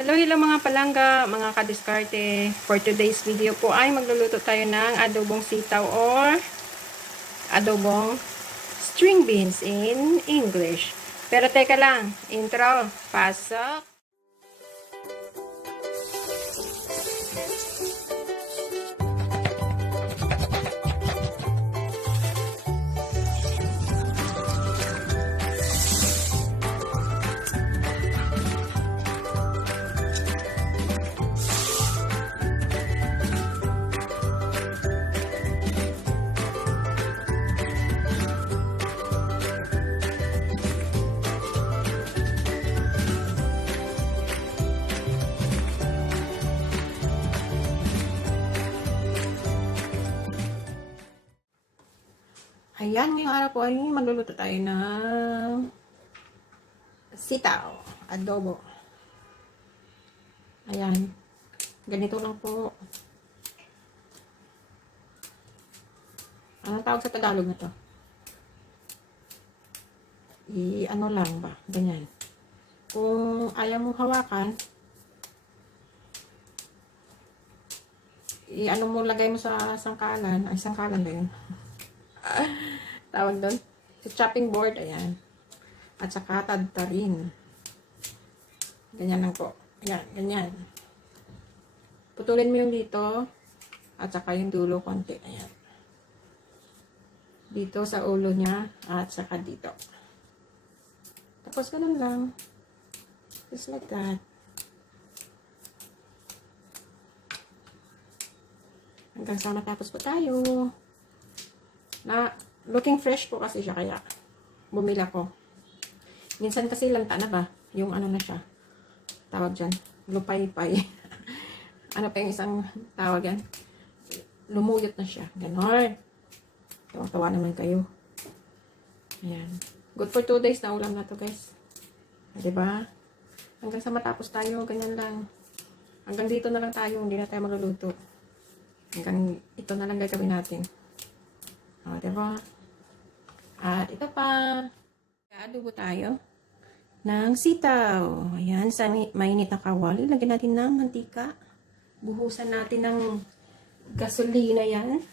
Hello mga palangga, mga kadiskarte. For today's video po ay magluluto tayo ng adobong sitaw or adobong string beans in English. Pero teka lang, intro, pasok! Ayan, ngayong araw po ay magluluto tayo ng sitaw, adobo. Ayan, ganito lang po. Anong tawag sa Tagalog na to? Ano lang ba? Ganyan. Kung ayaw mong hawakan, ano mo, lagay mo sa sangkalan. Ay, sangkalan ba yun? Tawag doon. Sa chopping board, ayan. At saka tadtarin. Ganyan lang po. Ayan, ganyan. Putulin mo yung dito. At saka yung dulo konti. Ayan. Dito sa ulo niya. At saka dito. Tapos ganun lang. Just like that. Hanggang sa matapos po tayo. Looking fresh po kasi siya, kaya bumila ko. Minsan kasi lanta na ba? Yung ano na siya. Tawag dyan. Lupay-pay. Ano pa yung isang tawag yan? Lumuyot na siya. Ganon. Tawa-tawa naman kayo. Ayan. Good for 2 days na ulam na to, guys. Diba? Hanggang sa matapos tayo, ganyan lang. Hanggang dito na lang tayo. Hindi na tayo magluluto. Hanggang ito na lang gagawin natin. O, diba? At ito pa. Adobo tayo ng sitaw. Ayan, sa mainit na kawali. Lagyan natin ng mantika. Buhusan natin ng gasolina yan.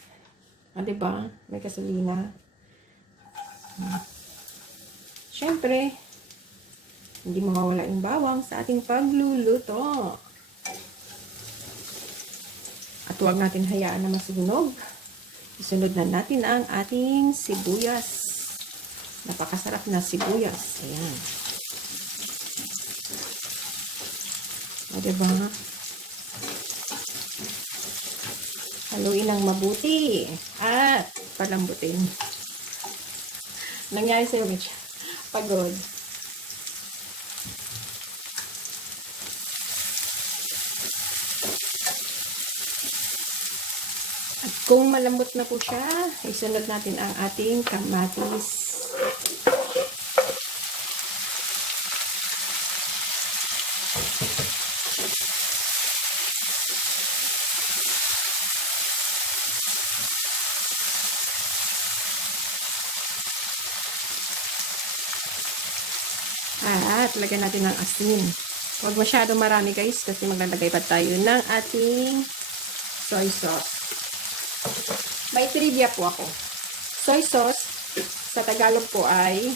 O, diba? May gasolina. Siyempre, hindi mawawala yung bawang sa ating pagluluto. At huwag natin hayaan na masunog. Isunod na natin ang ating sibuyas. Napakasarap na sibuyas. Ayan. O, diba? Haluin ng mabuti. At palambutin. Nangyari sa'yo, Mitch. Pagod. At kung malambot na po siya, isunod natin ang ating kamatis. At lagyan natin ng asin. Huwag masyadong marami, guys, kasi maglalagay pa tayo ng ating soy sauce. May trivia po ako. Soy sauce, sa Tagalog po ay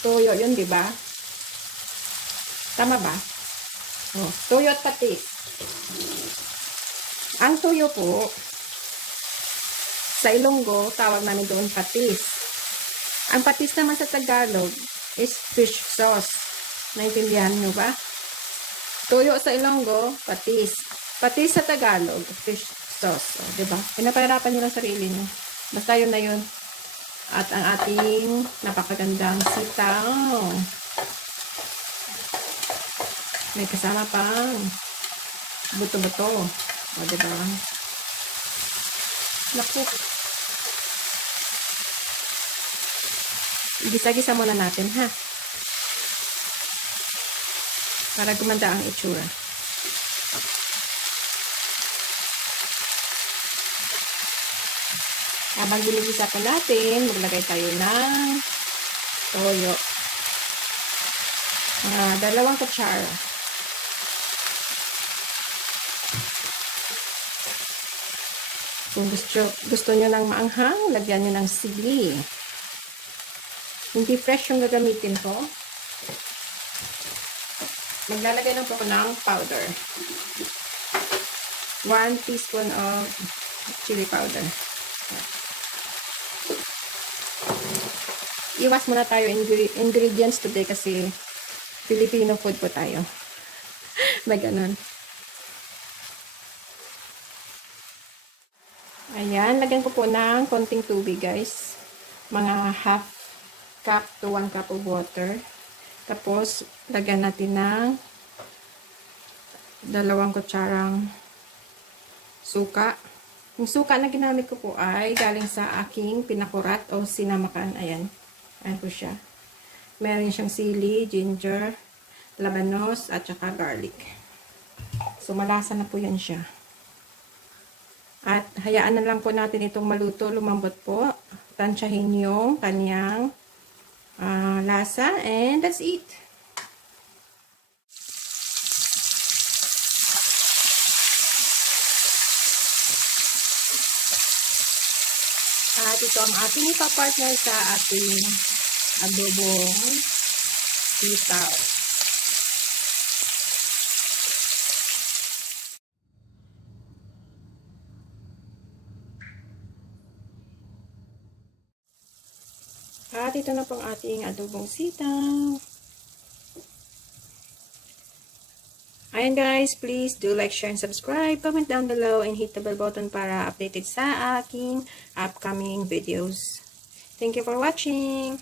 toyo yun, di ba? Tama ba? Oh, toyo at patis. Ang toyo po, sa Ilonggo, tawag namin doon patis. Ang patis naman sa Tagalog is fish sauce. Naintindihan nyo ba? Toyo sa Ilonggo, patis. Patis sa Tagalog, fish sauce. O, diba? Pinapahirapan nyo lang sarili nyo. Basta yun na yun. At ang ating napakagandang sitaw. May kasama pang buto-buto. O, diba? Naku. Gisa-gisa muna natin, ha? Para gumanda ang itsura. Habang ginigisa po natin, maglagay tayo ng toyo. 2 kutsara. Kung gusto nyo ng maanghang, lagyan nyo ng sili. Hindi fresh yung gagamitin ko. Maglalagay lang po ako ng powder. 1 teaspoon of chili powder. Iwas muna tayo ingredients today kasi Filipino food po tayo. May ganun. Ayan, lagyan ko po ng konting tubig guys. Mga half cup to 1 cup of water. Tapos, lagyan natin ng 2 kutsarang suka. Yung suka na ginamit ko po ay galing sa aking pinakurat o sinamakan. Ayan. Ayan po siya. Meron siyang sili, ginger, labanos, at saka garlic. So, malasa na po yan siya. At hayaan na lang po natin itong maluto, lumambot po. Tansyahin yung kanyang lasa. And that's it. At ito ang ating ipapartner sa ating adobong sitaw. At ito na pong ating adobong sitaw. Ayan guys, please do like, share, and subscribe. Comment down below and hit the bell button para updated sa aking upcoming videos. Thank you for watching.